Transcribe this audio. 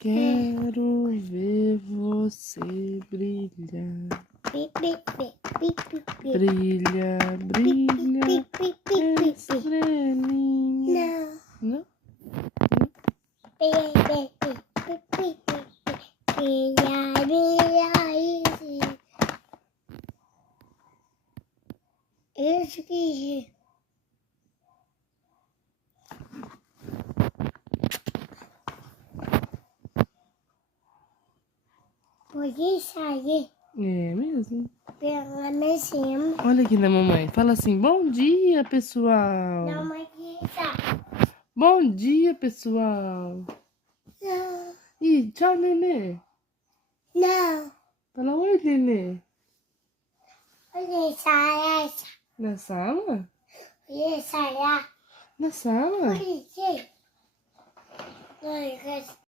Quero ver você brilhar. Brilha, brilha, estrelinha. Não? Isso que pode sair É mesmo? pela mesinha. Olha aqui na mamãe. Fala assim, bom dia, pessoal. Não, mas Bom dia, pessoal. não, Ih, tchau, nenê. não. Fala oi, nenê. Olha essa. Na sala? Olha essa. Na sala? Olha isso. Olha